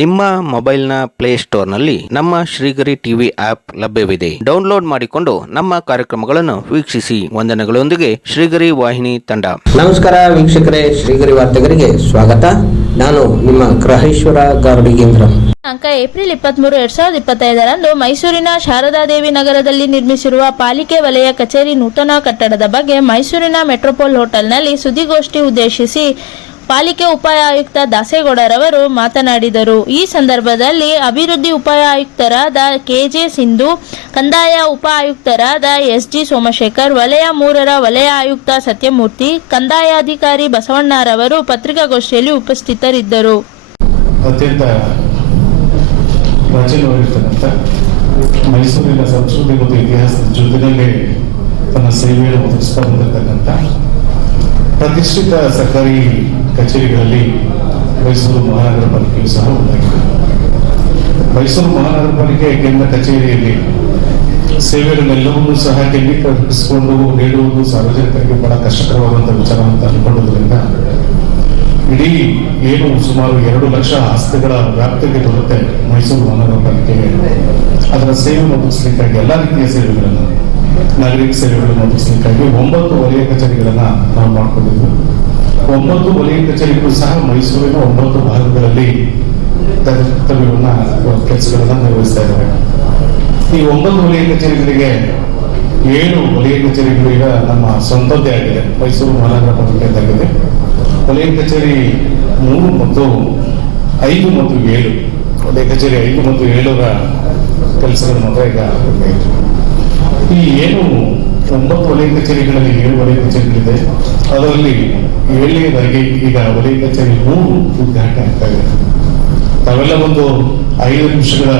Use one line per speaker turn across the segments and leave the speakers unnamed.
ನಿಮ್ಮ ಮೊಬೈಲ್ನ ಪ್ಲೇಸ್ಟೋರ್ನಲ್ಲಿ ನಮ್ಮ ಶ್ರೀಗರಿ ಟಿವಿ ಆಪ್ ಲಭ್ಯವಿದೆ. ಡೌನ್ಲೋಡ್ ಮಾಡಿಕೊಂಡು ನಮ್ಮ ಕಾರ್ಯಕ್ರಮಗಳನ್ನು ವೀಕ್ಷಿಸಿ. ವಂದನೆಗಳೊಂದಿಗೆ ಶ್ರೀಗರಿ ವಾಹಿನಿ ತಂಡ.
ನಮಸ್ಕಾರ ವೀಕ್ಷಕರೇ ಶ್ರೀಗರಿ ವಾರ್ತೆಗರಿಗೆ ಸ್ವಾಗತ. ನಾನು ನಿಮ್ಮ ಗ್ರಹೇಶ್ವರ ಗಾರ್ಡಿಗೇಂದ್ರ
ಅಂಕ ಏಪ್ರಿಲ್ ಇಪ್ಪತ್ಮೂರು ಎರಡ್ ಸಾವಿರದ ಇಪ್ಪತ್ತೈದರಂದು ಮೈಸೂರಿನ ಶಾರದಾದೇವಿ ನಗರದಲ್ಲಿ ನಿರ್ಮಿಸಿರುವ ಪಾಲಿಕೆ ವಲಯ ಕಚೇರಿ ನೂತನ ಕಟ್ಟಡದ ಬಗ್ಗೆ ಮೈಸೂರಿನ ಮೆಟ್ರೋಪೋಲ್ ಹೋಟೆಲ್ನಲ್ಲಿ ಸುದ್ದಿಗೋಷ್ಠಿ ಉದ್ದೇಶಿಸಿ ಪಾಲಿಕೆ ಉಪ ಆಯುಕ್ತ ದಾಸೇಗೌಡರವರು ಮಾತನಾಡಿದರು. ಈ ಸಂದರ್ಭದಲ್ಲಿ ಅಭಿವೃದ್ಧಿ ಉಪ ಆಯುಕ್ತರಾದ ಕೆಜೆ ಸಿಂಧು, ಕಂದಾಯ ಉಪ ಆಯುಕ್ತರಾದ ಎಸ್ಜಿ ಸೋಮಶೇಖರ್, ವಲಯ ಮೂರರ ವಲಯ ಆಯುಕ್ತ ಸತ್ಯಮೂರ್ತಿ, ಕಂದಾಯಾಧಿಕಾರಿ ಬಸವಣ್ಣರವರು ಪತ್ರಿಕಾಗೋಷ್ಠಿಯಲ್ಲಿ ಉಪಸ್ಥಿತರಿದ್ದರು.
ಅತ್ಯಂತ ಮೈಸೂರಿನ ಸಂಸ್ಕೃತಿ ಮತ್ತು ಇತಿಹಾಸದ ಜೊತೆಗೆ ತನ್ನ ಸೇವೆಯನ್ನು ಒದಗಿಸ್ತಾ ಬಂದಿರತಕ್ಕಂಥ ಪ್ರತಿಷ್ಠಿತ ಸರ್ಕಾರಿ ಕಚೇರಿಗಳಲ್ಲಿ ಮೈಸೂರು ಮಹಾನಗರ ಪಾಲಿಕೆಯು ಸಹ ಒಂದಾಗಿದೆ. ಮೈಸೂರು ಮಹಾನಗರ ಪಾಲಿಕೆ ಕೇಂದ್ರ ಕಚೇರಿಯಲ್ಲಿ ಸೇವೆಗಳನ್ನೆಲ್ಲವನ್ನೂ ಸಹ ಕೇಂದ್ರೀಕರಿಸಿಕೊಂಡು ನೀಡುವುದು ಸಾರ್ವಜನಿಕರಿಗೆ ಬಹಳ ಕಷ್ಟಕರವಾದಂಥ ವಿಚಾರ ಅಂತ ಅನ್ಕೊಳ್ಳೋದ್ರಿಂದ ಇಡೀ ಏನು ಸುಮಾರು ಎರಡು ಲಕ್ಷ ಆಸ್ತಿಗಳ ವ್ಯಾಪ್ತಿಗೆ ಬರುತ್ತೆ ಮೈಸೂರು ಮಹಾನಗರ ಪಾಲಿಕೆಗೆ. ಅದರ ಸೇವೆ ಒದಗಿಸಲಿಕ್ಕಾಗಿ ಎಲ್ಲ ರೀತಿಯ ಸೇವೆಗಳನ್ನು ನಾಗರಿಕ ಸೇವೆಗಳನ್ನು ಒದಗಿಸಲಿಕ್ಕಾಗಿ ಒಂಬತ್ತು ವಲಯ ಕಚೇರಿಗಳನ್ನ ನಾವು ಮಾಡಿಕೊಂಡಿದ್ವಿ. ಒಂಬತ್ತು ವಲಯ ಕಚೇರಿಗಳು ಸಹ ಮೈಸೂರಿನ ಒಂಬತ್ತು ಭಾಗಗಳಲ್ಲಿ ಕರ್ತವ್ಯವನ್ನ ಕೆಲಸಗಳನ್ನ ನಿರ್ವಹಿಸ್ತಾ ಇದ್ದಾರೆ. ಈ ಒಂಬತ್ತು ವಲಯ ಕಚೇರಿಗಳಿಗೆ ಏಳು ವಲಯ ಕಚೇರಿಗಳು ಈಗ ನಮ್ಮ ಸ್ವಂತದ್ದೇ ಆಗಿದೆ. ಮೈಸೂರು ಮಹಾನಗರ ಪಾಲಿಕೆಯದ್ದಾಗಿದೆ. ವಲಯ ಕಚೇರಿ ಮೂರು ಮತ್ತು ಐದು ಮತ್ತು ಏಳು. ವಲಯ ಕಚೇರಿ ಐದು ಮತ್ತು ಏಳರ ಕೆಲಸಗಳು ಮಾತ್ರ ಈಗ ಈ ಏನು ಒಂಬತ್ತು ವಲಯ ಕಚೇರಿಗಳಲ್ಲಿ ಏಳು ವಲಯ ಕಚೇರಿಗಳಿದೆ, ಅದರಲ್ಲಿ ಏಳನೇದಾಗಿ ಈಗ ವಲಯ ಕಚೇರಿ ಮೂರು ಉದ್ಘಾಟನೆ ಆಗ್ತಾ ಇದೆ. ತಾವೆಲ್ಲ ಒಂದು ಐದು ನಿಮಿಷಗಳ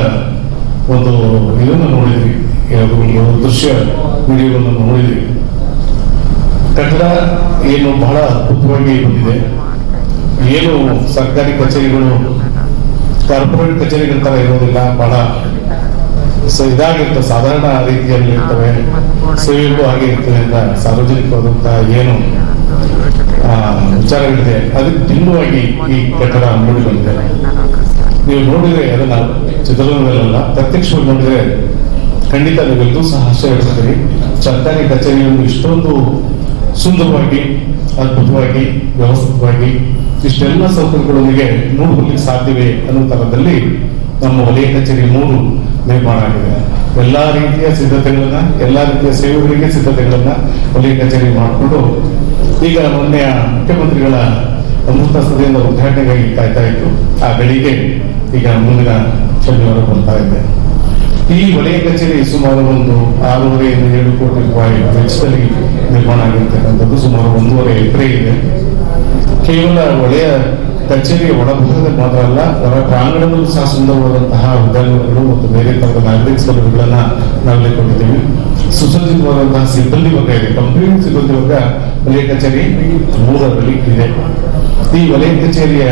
ಒಂದು ಇದನ್ನು ನೋಡಿದ್ವಿ ಒಂದು ದೃಶ್ಯ ವಿಡಿಯೋವನ್ನು ನೋಡಿದ್ವಿ ಕಟ್ಟಡ ಏನು ಬಹಳ ಅದ್ಭುತವಾಗಿ ಬಂದಿದೆ. ಏನು ಸರ್ಕಾರಿ ಕಚೇರಿಗಳು, ಕಾರ್ಪೊರೇಟ್ ಕಚೇರಿಗಳ ತರ ಇರೋದಿಲ್ಲ, ಬಹಳ ಸ- ಇದಾಗಿರ್ತವೆ ಸಾಧಾರಣ ರೀತಿಯಲ್ಲಿ ಇರ್ತವೆ ಸೇವೆಗಳು ಹಾಗೆ ಇರ್ತದೆ ಸಾರ್ವಜನಿಕವಾದಂತಹ ಏನು ವಿಚಾರಗಳಿದೆ. ಅದಕ್ಕೆ ಭಿನ್ನವಾಗಿ ಈ ಕಟ್ಟಡ ಮೂಡಿ ಬಂದಿದೆ. ನೀವು ನೋಡಿದ್ರೆ ಅದನ್ನ ಚಿತ್ರರಂಗದಲ್ಲ ಪ್ರತ್ಯಕ್ಷವಾಗಿ ನೋಡಿದ್ರೆ ಖಂಡಿತ ನೀವೆಲ್ಲರೂ ಸಹ ಇಡ್ತೀರಿ ಸರ್ಕಾರಿ ಕಚೇರಿಯನ್ನು ಇಷ್ಟೊಂದು ಸುಂದರವಾಗಿ, ಅದ್ಭುತವಾಗಿ, ವ್ಯವಸ್ಥಿತವಾಗಿ, ಇಷ್ಟೆಲ್ಲ ಸೌಕರ್ಯಗಳೊಂದಿಗೆ ಮೂಡುವುದಕ್ಕೆ ಸಾಧ್ಯವೇ ಅನ್ನೋ ತರದಲ್ಲಿ ನಮ್ಮ ವಲಯ ಕಚೇರಿ ಮೂರು ನಿರ್ಮಾಣ ಆಗಿದೆ. ಎಲ್ಲಾ ರೀತಿಯ ಸಿದ್ಧತೆಗಳನ್ನ, ಎಲ್ಲಾ ರೀತಿಯ ಸೇವೆಗಳಿಗೆ ಸಿದ್ಧತೆಗಳನ್ನ ವಲಯ ಕಚೇರಿ ಮಾಡಿಕೊಂಡು ಈಗ ಮೊನ್ನೆಯ ಮುಖ್ಯಮಂತ್ರಿಗಳ ಅಮೃತ ಸಭೆಯಿಂದ ಉದ್ಘಾಟನೆಗಾಗಿ ಕಾಯ್ತಾ ಇತ್ತು ಆ ಗಳಿಗೆ ಈಗ ಮುಂದಿನ ಶನಿವಾರ ಬರ್ತಾ ಇದೆ. ಈ ವಲಯ ಕಚೇರಿ ಸುಮಾರು ಒಂದು ಆರೂವರೆಯಿಂದ ಏಳು ಕೋಟಿ ರೂಪಾಯಿ ವೆಚ್ಚದಲ್ಲಿ ನಿರ್ಮಾಣ ಆಗಿರ್ತಕ್ಕಂಥದ್ದು ಸುಮಾರು ಒಂದೂವರೆ ಎಕರೆ ಇದೆ. ಕೇವಲ ವಲಯ ಕಚೇರಿಯ ಒಳಭಾಗದಲ್ಲಿ ಮಾತ್ರ ಅಲ್ಲ ಅವರ ಪ್ರಾಂಗಣದಲ್ಲೂ ಸಹ ಸುಂದರವಾದಂತಹ ಉದ್ಯಾನವನಗಳು ಮತ್ತು ಬೇರೆ ತರದ ನಾಗರಿಕ ಸೌಲಭ್ಯಗಳನ್ನ ನಾವಿಲ್ಲಿ ಕೊಟ್ಟಿದ್ದೀವಿ. ಸುಸಜ್ಜಿತವಾದಂತಹ ಸಿಬ್ಬಂದಿ ವರ್ಗ ಇದೆ, ಕಂಪ್ಲೀಟ್ ಸಿಬ್ಬಂದಿ ವರ್ಗ ವಲಯ ಕಚೇರಿ ಮೂರರಲ್ಲಿ ಇದೆ. ಈ ವಲಯ ಕಚೇರಿಯ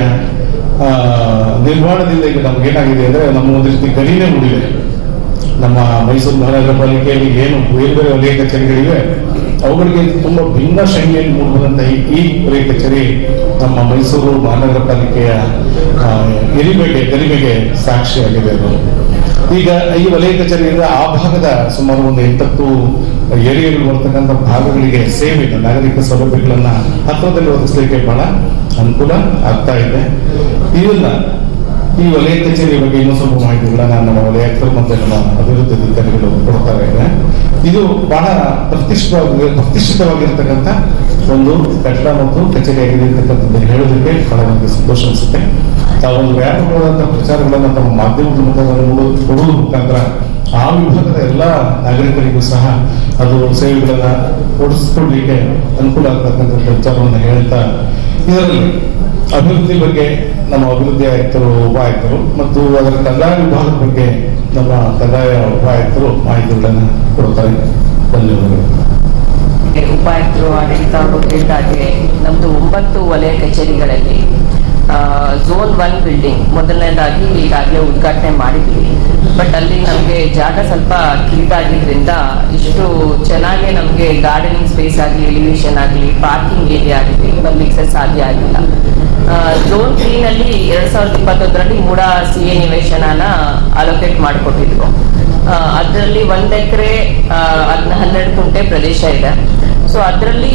ನಿರ್ಮಾಣದಿಂದ ಈಗ ನಮ್ಗೆ ಏನಾಗಿದೆ ಅಂದ್ರೆ ನಮ್ಮ ಒಂದು ರೀತಿ ಗಡಿನೇ ಮೂಡಿದೆ. ನಮ್ಮ ಮೈಸೂರು ಮಹಾನಗರ ಪಾಲಿಕೆಯಲ್ಲಿ ಏನು ಬೇರೆ ಬೇರೆ ವಲಯ ಕಚೇರಿಗಳಿವೆ ಅವುಗಳಿಗೆ ತುಂಬಾ ಭಿನ್ನ ಶೈಲಿಯಲ್ಲಿ ಮೂಡುವಂತಹ ಈ- ವಲಯ ಕಚೇರಿ ನಮ್ಮ ಮೈಸೂರು ಮಹಾನಗರ ಪಾಲಿಕೆಯ ಎರಿಮೆಗೆ ಗರಿಮೆಗೆ ಸಾಕ್ಷಿಯಾಗಿದೆ ಅದು. ಈಗ ಈ ವಲಯ ಕಚೇರಿಯಿಂದ ಆ ಭಾಗದ ಸುಮಾರು ಒಂದು ಎಂಟತ್ತು ಏರಿಯಲ್ಲಿ ಬರ್ತಕ್ಕಂಥ ಭಾಗಗಳಿಗೆ ಸೇವೆ ನಾಗರಿಕ ಸೌಲಭ್ಯಗಳನ್ನ ಹತ್ತಿರದಲ್ಲಿ ಒದಗಿಸಲಿಕ್ಕೆ ಬಹಳ ಅನುಕೂಲ ಆಗ್ತಾ ಇದೆ. ಇದನ್ನ ಈ ವಲಯ ಕಚೇರಿ ಬಗ್ಗೆ ಇನ್ನೂ ಸ್ವಲ್ಪ ಮಾಹಿತಿಗಳನ್ನ ನಮ್ಮ ವಲಯಕ್ಕೆ ಮತ್ತೆ ನಮ್ಮ ಅಭಿವೃದ್ಧಿ ಅಧಿಕಾರಿಗಳು ಕೊಡ್ತಾರೆ ಇದು ಬಹಳ ಪ್ರತಿಷ್ಠಿತವಾಗಿ ಪ್ರತಿಷ್ಠಿತವಾಗಿರ್ತಕ್ಕಂಥ ಒಂದು ಕಟ್ಟಡ ಮತ್ತು ಕಚೇರಿ ಆಗಿದೆ ಅಂತಕ್ಕಂಥದ್ದು ಹೇಳೋದಕ್ಕೆ ಬಹಳ ನಮಗೆ ಸಂತೋಷ ಅನಿಸುತ್ತೆ. ತಾವೊಂದು ವ್ಯಾಪಕವಾದಂತಹ ಪ್ರಚಾರಗಳನ್ನ ತಮ್ಮ ಮಾಧ್ಯಮದ ಮುಖಾಂತರ ಕೊಡುವ ಮುಖಾಂತರ ಆ ವಿಭಾಗದ ಎಲ್ಲ ನಾಗರಿಕರಿಗೂ ಸಹ ಅದು ಸೇವೆಗಳನ್ನ ಒಡಿಸ್ಕೊಳ್ಳಿಕ್ಕೆ ಅನುಕೂಲ ಆಗ್ತಕ್ಕಂಥ ಪ್ರಚಾರವನ್ನು ಹೇಳ್ತಾ ಇದರಲ್ಲಿ ಅಭಿವೃದ್ಧಿ ಬಗ್ಗೆ ನಮ್ಮ ಅಭಿವೃದ್ಧಿ ಆಯುಕ್ತರು ಉಪ ಆಯುಕ್ತರು ಮತ್ತು ಅದರ ಕಂದಾಯ ವಿಭಾಗದ ಬಗ್ಗೆ ನಮ್ಮ ಕಂದಾಯ ಉಪ ಆಯುಕ್ತರು ಮಾಹಿತಿಗಳನ್ನು ಕೊಡ್ತಾರೆ. ಧನ್ಯವಾದಗಳು.
ಉಪಾಯುಕ್ತರು ಆಡಳಿತ ಗೊತ್ತಿದ್ದಾಗೆ ನಮ್ಮದು ಒಂಬತ್ತು ವಲಯ ಕಚೇರಿಗಳಲ್ಲಿ ಝೋನ್ ಒನ್ ಬಿಲ್ಡಿಂಗ್ ಮೊದಲನೇದಾಗಿ ಈಗಾಗಲೇ ಉದ್ಘಾಟನೆ ಮಾಡಿದ್ವಿ ಬಟ್ ಅಲ್ಲಿ ನಮಗೆ ಜಾಗ ಸ್ವಲ್ಪ ಕಿರಿದಾಗಿದ್ರಿಂದ ಇಷ್ಟು ಚೆನ್ನಾಗಿ ನಮಗೆ ಗಾರ್ಡನಿಂಗ್ ಸ್ಪೇಸ್ ಆಗಲಿ ಎಲಿವೇಶನ್ ಆಗಲಿ ಪಾರ್ಕಿಂಗ್ ಏರಿಯಾ ಆಗಲಿ ಬರ್ಲಿಕ್ಕೆ ಸಾಧ್ಯ ಆಗಿಲ್ಲ. ಝೋನ್ ತ್ರೀನಲ್ಲಿ ಎರಡ್ ಸಾವಿರದ ಇಪ್ಪತ್ತೊಂದರಲ್ಲಿ ಮೂಡ ಸಿ ಎ ನಿವೇಶನನ ಅಲೋಕೇಟ್ ಮಾಡಿಕೊಟ್ಟಿದ್ರು. ಅದರಲ್ಲಿ ಒಂದು ಎಕರೆ ಹನ್ನೆರಡು ಕುಂಟೆ ಪ್ರದೇಶ ಇದೆ. ಸೊ ಅದರಲ್ಲಿ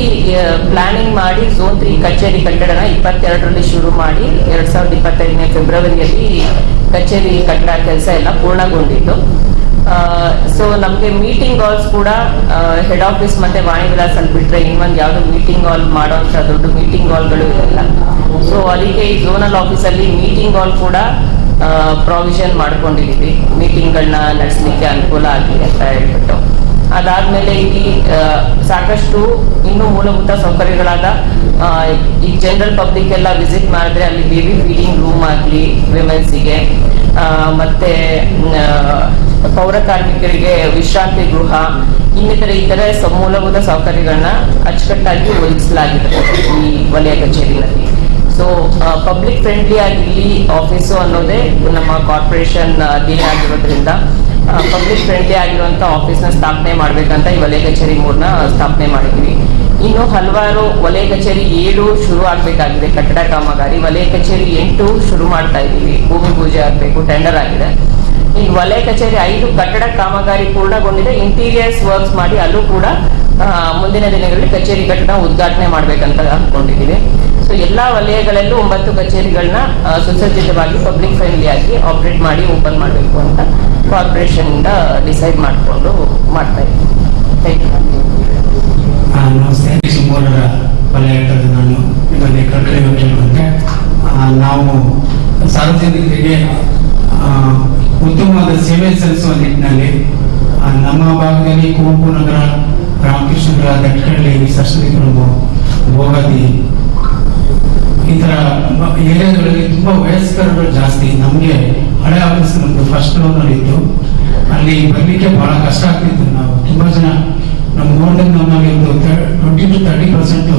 ಪ್ಲಾನಿಂಗ್ ಮಾಡಿ ಝೋನ್ ತ್ರೀ ಕಚೇರಿ ಕಟ್ಟಡನ ಇಪ್ಪತ್ತೆರಡರಲ್ಲಿ ಶುರು ಮಾಡಿ ಎರಡ್ ಸಾವಿರದ ಇಪ್ಪತ್ತೈದನೇ ಫೆಬ್ರವರಿಯಲ್ಲಿ ಕಚೇರಿ ಕಟ್ಟಡ ಕೆಲಸ ಎಲ್ಲ ಪೂರ್ಣಗೊಂಡಿತ್ತು ಸೊ ನಮಗೆ ಮೀಟಿಂಗ್ ಹಾಲ್ಸ್ ಕೂಡ ಹೆಡ್ ಆಫೀಸ್ ಮತ್ತೆ ವಾಣಿ ವಿಲಾಸಲ್ಲಿ ಬಿಟ್ರೆ ಇನ್ನೊಂದು ಯಾವುದು ಮೀಟಿಂಗ್ ಹಾಲ್ ಮಾಡೋಂಥ ದೊಡ್ಡ ಮೀಟಿಂಗ್ ಹಾಲ್ಗಳು ಇರಲ್ಲ. ಸೊ ಅದಕ್ಕೆ ಈ ಝೋನಲ್ ಆಫೀಸಲ್ಲಿ ಮೀಟಿಂಗ್ ಹಾಲ್ ಕೂಡ ಪ್ರಾವಿಷನ್ ಮಾಡ್ಕೊಂಡಿದೀವಿ. ಮೀಟಿಂಗ್ಗಳನ್ನ ನಡೆಸಲಿಕ್ಕೆ ಅನುಕೂಲ ಆಗಲಿ ಅಂತ ಹೇಳ್ಬಿಟ್ಟು. ಅದಾದ್ಮೇಲೆ ಇಲ್ಲಿ ಸಾಕಷ್ಟು ಇನ್ನೂ ಮೂಲಭೂತ ಸೌಕರ್ಯಗಳಾದ ಈ ಜನರಲ್ ಪಬ್ಲಿಕ್ ಎಲ್ಲ ವಿಸಿಟ್ ಮಾಡಿದ್ರೆ ಅಲ್ಲಿ ಬೇಬಿ ಫೀಡಿಂಗ್ ರೂಮ್ ಆಗಲಿ ವಿಮೆನ್ಸಿಗೆ ಮತ್ತೆ ಪೌರ ಕಾರ್ಮಿಕರಿಗೆ ವಿಶ್ರಾಂತಿ ಗೃಹ, ಇನ್ನಿತರ ಸ- ಮೂಲಭೂತ ಸೌಕರ್ಯಗಳನ್ನ ಅಚ್ಚುಕಟ್ಟಾಗಿ ಒದಗಿಸಲಾಗಿದೆ ಈ ವಲಯ ಕಚೇರಿನಲ್ಲಿ ಸೊ ಪಬ್ಲಿಕ್ ಫ್ರೆಂಡ್ಲಿ ಆಗಿರ್ಲಿ ಆಫೀಸು ಅನ್ನೋದೇ ನಮ್ಮ ಕಾರ್ಪೊರೇಷನ್ ಆಗಿರೋದ್ರಿಂದ ಪಬ್ಲಿಕ್ ಫ್ರೆಂಡ್ಲಿ ಆಗಿರುವಂತ ಆಫೀಸ್ನ ಸ್ಥಾಪನೆ ಮಾಡ್ಬೇಕಂತ ಈ ವಲಯ ಕಚೇರಿ ಮೂರ್ನ ಸ್ಥಾಪನೆ ಮಾಡಿದ್ವಿ ಇನ್ನು ಹಲವಾರು ವಲಯ ಕಚೇರಿ ಏಳು ಶುರು ಆಗ್ಬೇಕಾಗಿದೆ. ಕಟ್ಟಡ ಕಾಮಗಾರಿ ವಲಯ ಕಚೇರಿ ಎಂಟು ಶುರು ಮಾಡ್ತಾ ಇದ್ದೀವಿ. ಭೂಮಿ ಪೂಜೆ ಆಗ್ಬೇಕು ಟೆಂಡರ್ ಆಗಿದೆ. ಈ ವಲಯ ಕಚೇರಿ ಐದು ಕಟ್ಟಡ ಕಾಮಗಾರಿ ಪೂರ್ಣಗೊಂಡಿದೆ. ಇಂಟೀರಿಯರ್ಸ್ ವರ್ಕ್ಸ್ ಮಾಡಿ ಅಲ್ಲೂ ಕೂಡ ಮುಂದಿನ ದಿನಗಳಲ್ಲಿ ಕಚೇರಿ ಕಟ್ಟಡ ಉದ್ಘಾಟನೆ ಮಾಡ್ಬೇಕಂತ ಅನ್ಕೊಂಡಿದೀವಿ ಸೊ ಎಲ್ಲ ವಲಯಗಳಲ್ಲೂ ಒಂಬತ್ತು ಕಚೇರಿಗಳನ್ನ ಸುಸಜ್ಜಿತವಾಗಿ ಪಬ್ಲಿಕ್ ಫ್ರೆಂಡ್ಲಿ ಆಗಿ ಆಪರೇಟ್ ಮಾಡಿ ಓಪನ್ ಮಾಡಬೇಕು ಅಂತ ಕಾರ್ಪೊರೇಷನ್ ಡಿಸೈಡ್ ಮಾಡಿಕೊಂಡು ಮಾಡ್ತಾ ಇದ್ದೀವಿ ಥ್ಯಾಂಕ್ ಯು
ಆ, ನಮಸ್ತೆ. ಶಿವಮೊಗ್ಗದ ವಲಯದ ನಾನು ನಿಮ್ಮಲ್ಲಿ ಕೇಳುವಂತೆ ನಾವು ಸಾರ್ವಜನಿಕರಿಗೆ ಉತ್ತಮವಾದ ಸೇವೆ ಸಲ್ಲಿಸುವ ನಿಟ್ಟಿನಲ್ಲಿ ನಮ್ಮ ಭಾಗದಲ್ಲಿ ಕುವೆಂಪು ನಗರ ರಾಮಕೃಷ್ಣಪುರ ದಟ್ಕಳ್ಳಿ ಸರಸ್ವತಿ ಕುರುಬು ಭೋಗದಿ ಬ- ಏರಿಯಾಗಳಲ್ಲಿ ತುಂಬಾ ವಯಸ್ಕರುಗಳು ಜಾಸ್ತಿ. ನಮಗೆ ಹಳೆ ಆಫೀಸ್ ಒಂದು ಫಸ್ಟ್ ಫ್ಲೋರ್ನಲ್ಲಿ ಇತ್ತು. ಅಲ್ಲಿ ಬರ್ಲಿಕ್ಕೆ ಬಹಳ ಕಷ್ಟ ಆಗ್ತಿತ್ತು. ನಾವು ತುಂಬಾ ಜನ ನಮ್ಮ ಮೋರ್ ದೆನ್ ನಮ್ಮಲ್ಲಿ ಒಂದು twenty two thirty percent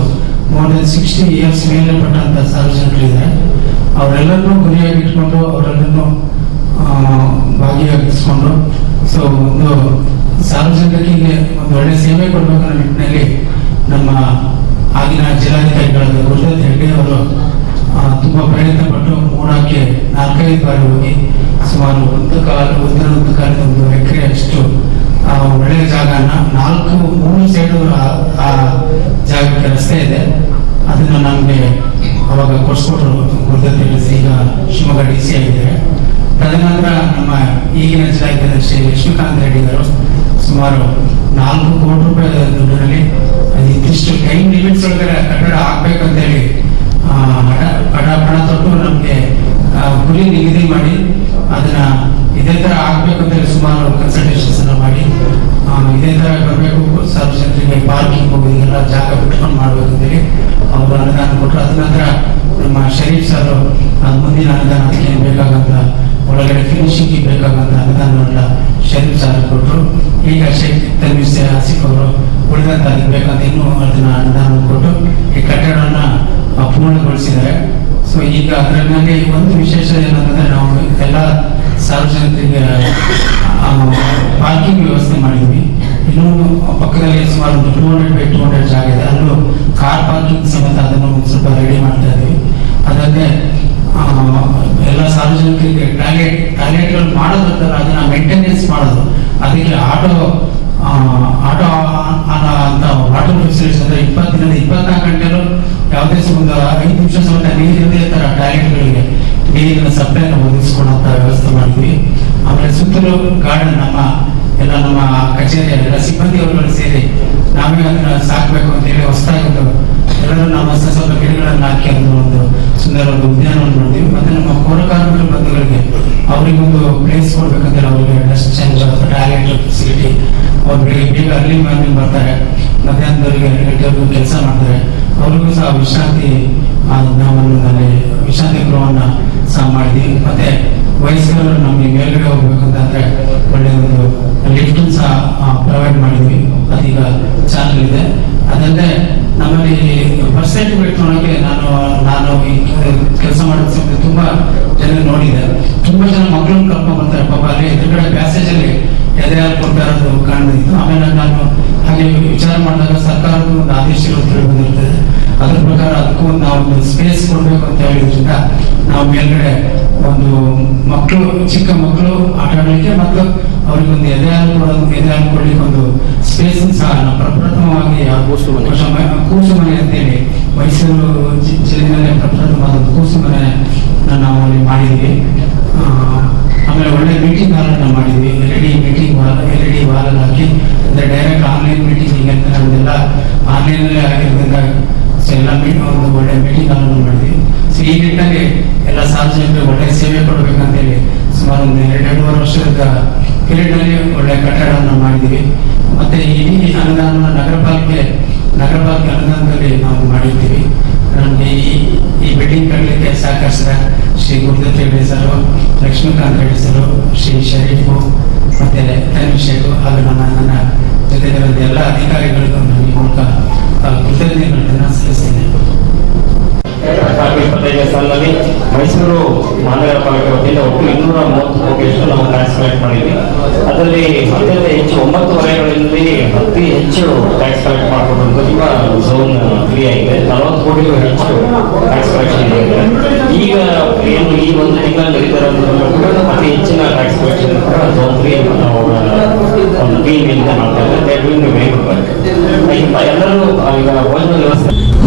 more than sixty years ಮೇಲೆ ಪಟ್ಟಂತ ಸಾರ್ವಜನಿಕರಿದ್ದಾರೆ. ಅವರೆಲ್ಲರನ್ನೂ ಗುರಿಯಾಗಿ ಇಟ್ಕೊಂಡು ಅವರೆಲ್ಲರನ್ನೂ ಆ, ಭಾಗಿಯಾಗಿಸ್ಕೊಂಡು ಸೊ ಒಂದು ಸಾರ್ವಜನಿಕರಿಗೆ ಒಂದು ಒಳ್ಳೆ ಸೇವೆ ಕೊಡಬೇಕನ್ನೋ ನಿಟ್ಟಿನಲ್ಲಿ ನಮ್ಮ ಆಗಿನ ಜಿಲ್ಲಾಧಿಕಾರಿಗಳಾದ ಗುರುದತ್ ಹೆಗ್ಡೆ ಅವರು ಆ, ತುಂಬಾ ಪ್ರಯತ್ನ ಪಟ್ಟು ಮೂಡಕ್ಕೆ ನಾಲ್ಕೈದು ಬಾರಿ ಹೋಗಿ ಸುಮಾರು ಒಂದು ಕಾಲು ಒಂದರ ಒಂದು ಕಾಲದ ಒಂದು ಎಕರೆ ಅಷ್ಟು ಆ, ಒಳ್ಳೆಯ ಜಾಗನ ನಾಲ್ಕು ಮೂರು ಸೈಡು ಆ- ಜಾಗಕ್ಕೆ ರಸ್ತೆ ಇದೆ. ಅದನ್ನು ನಮಗೆ ಅವಾಗ ಕೊಡಿಸ್ಕೊಟ್ರು ಗುರುದತ್ ತಿಳಿಸಿ ಈಗ ಶಿವಮೊಗ್ಗ ಡಿ ಸಿ ಆಗಿದ್ದಾರೆ. ತದನಂತರ ನಮ್ಮ ಈಗಿನ ಜಿಲ್ಲಾಧಿಕಾರಿ ಶ್ರೀ ಲಕ್ಷ್ಮೀಕಾಂತ್ ರೆಡ್ಡಿ ಅವರು ಸುಮಾರು ನಾಲ್ಕು ಕೋಟಿ ರೂಪಾಯಿ ದುಡ್ಡಿನಲ್ಲಿ ಇದಿಷ್ಟು ಟೈಮ್ ಲಿಮಿಟ್ಸ್ ಒಳಗಡೆ ಕಟ್ಟಡ ಆಗ್ಬೇಕಂತ ಹೇಳಿ ಆ, ಹಣ ಹಣ ಹಣ ತೊಟ್ಟು ನಮಗೆ. ಗುರಿ ನಿಗದಿ ಮಾಡಿ ಅದನ್ನ ಇದೇ ತರ ಆಗ್ಬೇಕು ಅಂತ ಸುಮಾರು ಕನ್ಸಲ್ಟೇಷನ್ಸ್ ಎಲ್ಲ ಮಾಡಿ ಇದೇ ತರ ಬರಬೇಕು, ಸಾರ್ವಜನಿಕರಿಗೆ ಪಾರ್ಕಿಂಗ್ ಇದೆಲ್ಲ ಜಾಗ ಬಿಟ್ಕೊಂಡು ಮಾಡ್ಬೇಕು ಅಂತೇಳಿ ಅವರು ಅನುದಾನ ಕೊಟ್ಟರು ಅದ ನಂತರ ನಮ್ಮ ಶರೀಫ್ ಸರ್ ಮುಂದಿನ ಅನುದಾನ ಅದಕ್ಕೆ ಬೇಕಾಗಂತ, ಒಳಗಡೆ ಫಿನಿಶಿಂಗ್ ಬೇಕಾಗಂತ ಅನುದಾನವನ್ನ ಶರೀಫ್ ಸರ್ ಕೊಟ್ಟರು ಈಗ ಶೇಖ್ ತನ್ವೀರ್ ಆಸಿಫ್ ಅವರು ಉಳಿದಂತ ಅದಕ್ಕೆ ಬೇಕಂತ ಇನ್ನೂ ಅದನ್ನ ಅನುದಾನ ಕೊಟ್ಟು ಈ ಕಟ್ಟಡವನ್ನ ಪೂರ್ಣಗೊಳಿಸಿದ್ದಾರೆ. ಸೊ ಈಗ ಅದರಲ್ಲಿ ಒಂದು ವಿಶೇಷ ಏನಂತಂದ್ರೆ ನಾವು ಎಲ್ಲ ಸಾರ್ವಜನಿಕರಿಗೆ ಪಾರ್ಕಿಂಗ್ ವ್ಯವಸ್ಥೆ ಮಾಡಿದ್ವಿ. ಇನ್ನೂ ಪಕ್ಕದಲ್ಲಿ ಸುಮಾರು ಒಂದು two hundred by two hundred ಜಾಗ ಇದೆ. ಅಲ್ಲೂ ಕಾರ್ ಪಾರ್ಕಿಂಗ್ ಸಮೇತ ಅದನ್ನು ಸ್ವಲ್ಪ ರೆಡಿ ಮಾಡ್ತಾ ಇದ್ವಿ. ಅದಲ್ಲದೆ ಎಲ್ಲ ಸಾರ್ವಜನಿಕರಿಗೆ ಟಾಯ್ಲೆಟ್ ಟಾಯ್ಲೆಟ್ಗಳು ಮಾಡೋದ್ರ ಅದನ್ನ ಮೇಂಟೆನೆನ್ಸ್ ಮಾಡೋದು. ಅದಕ್ಕೆ ಆಟೋ ಆಟೋ ಅಂತ ವಾಟರ್ ಫೆಸಿಲಿಟೀಸ್ ಅಂದ್ರೆ ಇಪ್ಪತ್ತಿನಿಂದ ಇಪ್ಪತ್ನಾಲ್ಕು ಗಂಟೆಲೂ ಯಾವುದೇ ಒಂದು ಐದು ನಿಮಿಷ ಸಮೇತ ನೀರಿಲ್ಲದೆ ಇರ್ತಾರೆ ಟಾಯ್ಲೆಟ್ಗಳಿಗೆ ನೀರಿನ ಸಪ್ಲೈನ ಒದಗಿಸ್ಕೊಡುವಂತ ವ್ಯವಸ್ಥೆ ಮಾಡಿದ್ವಿ. ಆಮೇಲೆ ಸುತ್ತಲೂ ಗಾರ್ಡನ್ ನಮ್ಮ ಎಲ್ಲ ನಮ್ಮ ಕಚೇರಿಯ ಎಲ್ಲ ವರ್ಗಗಳು ಸೇರಿ ನಾವೇ ಅದನ್ನ ಸಾಕ್ಬೇಕು ಅಂತೇಳಿ ಹೊಸದಾಗಿ ಒಂದು ಎಲ್ಲರೂ ನಾವು ಹೊಸ ಸ್ವಲ್ಪ ಗಿಡಗಳನ್ನು ಹಾಕಿ ಅದನ್ನು ಒಂದು ಸುಂದರ ಒಂದು ಉದ್ಯಾನವನ್ನು ನೋಡಿದ್ವಿ ಮತ್ತೆ ನಮ್ಮ ಪೌರ ಕಾರ್ಮಿಕರ ಬಂಧುಗಳಿಗೆ ಅವರಿಗೊಂದು ಪ್ಲೇಸ್ ಕೊಡ್ಬೇಕಂತ ಹೇಳಿ ಅವರಿಗೆ ಡಸ್ಟ್ ಚೇಂಜ್ ಅಥವಾ ಟಾಯ್ಲೆಟ್ ಫೆಸಿಲಿಟಿ ಅವ್ರು ಬೆಳಿಗ್ಗೆ ಬೇಗ ಅರ್ಲಿ ಮಾರ್ನಿಂಗ್ ಬರ್ತಾರೆ ಮಧ್ಯಾಹ್ನದವರೆಗೆ ಎರಡು ಗಂಟೆವರೆಗೂ ಕೆಲಸ ಮಾಡ್ತಾರೆ ಅವ್ರಿಗೂ ಸಹ ವಿಶ್ರಾಂತಿ ಆ, ನಾವು ಅಲ್ಲಿ ವಿಶ್ರಾಂತಿ ಗೃಹವನ್ನ ಸಹ ಮಾಡಿದ್ವಿ ಮತ್ತೆ ವಯಸ್ಸಿನವರು ನಮಗೆ ಮೇಲ್ಗಡೆ ಹೋಗ್ಬೇಕಂತಂದ್ರೆ ಒಳ್ಳೆ ಒಂದು ಲಿಫ್ಟ್ ಸಹ ಪ್ರೊವೈಡ್ ಮಾಡಿದ್ವಿ. ಅದೀಗ ಚಾನಲ್ ಇದೆ. ಅದಲ್ಲದೆ ನಮ್ಮಲ್ಲಿ ಪರ್ಸೆಂಟ್ ಬಿಟ್ಕೊಳಕ್ಕೆ ನಾನು ನಾನು ಈ ಕೆಲಸ ಮಾಡಿದ ಸಮಯದಲ್ಲಿ ತುಂಬಾ ಜನ ನೋಡಿದೆ ತುಂಬಾ ಜನ ಮಕ್ಕಳನ್ನ ಕರ್ಕೊಂಡು ಬರ್ತಾರೆ ಪಾಪ ಅಲ್ಲಿ ಎದುರುಗಡೆ ಪ್ಯಾಸೇಜ್ ಅಲ್ಲಿ ಕೊಡ್ತಾ ಇರೋದು ಕಾಣಿತ್ತು ಆಮೇಲೆ ನಾನು ಹಾಗೆ ವಿಚಾರ ಮಾಡಿದಾಗ ಸರ್ಕಾರದ ಒಂದು ಆದೇಶಗಳು ತಿಳಿದು ಬಂದಿರ್ತದೆ. ಅದ್ರ ಪ್ರಕಾರ ಅದಕ್ಕೂ ನಾವು ಸ್ಪೇಸ್ ಕೊಡ್ಬೇಕು ಅಂತ ಹೇಳಿ ನಾವು ಮೇಲ್ಗಡೆ ಒಂದು ಮಕ್ಕಳು ಚಿಕ್ಕ ಮಕ್ಕಳು ಆಟ ಆಡಲಿಕ್ಕೆ ಮತ್ತು ಅವರಿಗೊಂದು ಎದೆ ಹಾಲು ಎದೆ ಹಾಲು ಕೊಡ್ಲಿಕ್ಕೆ ಒಂದು ಸ್ಪೇಸ್ ಸಹ ನಾವು ಪ್ರಪ್ರಥಮವಾಗಿ
ಕೂಸು ಮನೆ.
ಅಂತೇಳಿ ಮೈಸೂರು ಜಿಲ್ಲೆಯಲ್ಲೇ ಪ್ರಪ್ರಥಮವಾದ ಕೂಸು ಮನೆ ನಾವು ಅಲ್ಲಿ ಮಾಡಿದ್ವಿ ಆಮೇಲೆ ಒಳ್ಳೆ ಮೀಟಿಂಗ್ ಹಾಲನ್ನು ಮಾಡಿದ್ವಿ L E D meeting wall L E D ವಾಲಲ್ಲಿ ಹಾಕಿ ಅಂದರೆ ಡೈರೆಕ್ಟ್ ಆನ್ಲೈನ್ ಮೀಟಿಂಗ್ ಅಂತ ನಮ್ದೆಲ್ಲ ಆನ್ಲೈನಲ್ಲೇ ಆಗಿರೋದ್ರಿಂದ ಸೊ ಎಲ್ಲ ಮೀಟ್ ಒಂದು ಒಳ್ಳೆ ಮೀಟಿಂಗ್ ಹಾಲನ್ನು ಮಾಡಿದ್ವಿ ಸೊ ಈ ನಿಟ್ಟಿನಲ್ಲಿ ಎಲ್ಲ ಸಾರ್ವಜನಿಕರು ಒಳ್ಳೆ ಸೇವೆ ಕೊಡಬೇಕಂತೇಳಿ ಸುಮಾರು ಒಂದು ಎರಡೆರಡೂವರೆ ವರ್ಷದ ಪೀರಿಯಡ್ನಲ್ಲಿ ಒಳ್ಳೆ ಕಟ್ಟಡವನ್ನು ಮಾಡಿದ್ದೀವಿ. ಮತ್ತೆ ಈ ಅನುದಾನವನ್ನು ನಗರ ಪಾಲಿಕೆ ನಗರ ಅನುದಾನದಲ್ಲಿ ನಾವು ಮಾಡಿದ್ದೀವಿ. ನಮಗೆ ಈ ಈ ಬಿಲ್ಡಿಂಗ್ ಕಟ್ಟಲಿಕ್ಕೆ ಸಹಕರಿಸಿದ ಶ್ರೀ ಗುರುದತ್ ಸರು, ಲಕ್ಷ್ಮೀಕಾಂತ್ ಸರು, ಶ್ರೀ ಶರೀಫು, ಮತ್ತೆ ತನಿಷ್ ಶೇಖು, ಹಾಗೂ ನನ್ನ ನನ್ನ ಜೊತೆಗಿರುವ ಎಲ್ಲ ಅಧಿಕಾರಿಗಳಿಗೂ ನಾನು ಈ ಮೂಲಕ ಕೃತಜ್ಞತೆಗಳನ್ನು ಸಲ್ಲಿಸ್ತೇನೆ.
ಸಾಲಿನಲ್ಲಿ ಮೈಸೂರು ಮಹಾನಗರ ಪಾಲಿಕೆ ವತಿಯಿಂದ ಒಟ್ಟು ಇನ್ನೂರ ಮೂವತ್ತು ಕೋಟಿಯಷ್ಟು ನಾವು ಟ್ಯಾಕ್ಸ್ ಕಲೆಕ್ಟ್ ಮಾಡಿದ್ವಿ. ಅದರಲ್ಲಿ ಅತ್ಯಂತ ಹೆಚ್ಚು ಒಂಬತ್ತು ವಲಯಗಳಲ್ಲಿ ಅತಿ ಹೆಚ್ಚು ಟ್ಯಾಕ್ಸ್ ಕಲೆಕ್ಟ್ ತುಂಬ ಝೋನ್ ತ್ರೀ ಆಗಿದೆ. ನಲವತ್ತು ಕೋಟಿಗೂ ಹೆಚ್ಚು ಟ್ಯಾಕ್ಸ್ ಕಲೆಕ್ಷನ್ ಇದೆ. ಈಗ ಏನು ಈ ಒಂದು ತಿಂಗಳಲ್ಲಿ ನಡೀತಾ ಇರೋದ್ರಲ್ಲಿ ಅತಿ ಹೆಚ್ಚಿನ ಟ್ಯಾಕ್ಸ್ ಕಲೆಕ್ಷನ್ ಕೂಡ ಝೋನ್ ತ್ರೀ ನಾವು ಒಂದು ಟೀಮ್ ಇಂದ ಮಾಡ್ತಾ ಇದ್ದಾರೆ. ಎಲ್ಲರೂ ಈಗ ಭೋಜನ ವ್ಯವಸ್ಥೆ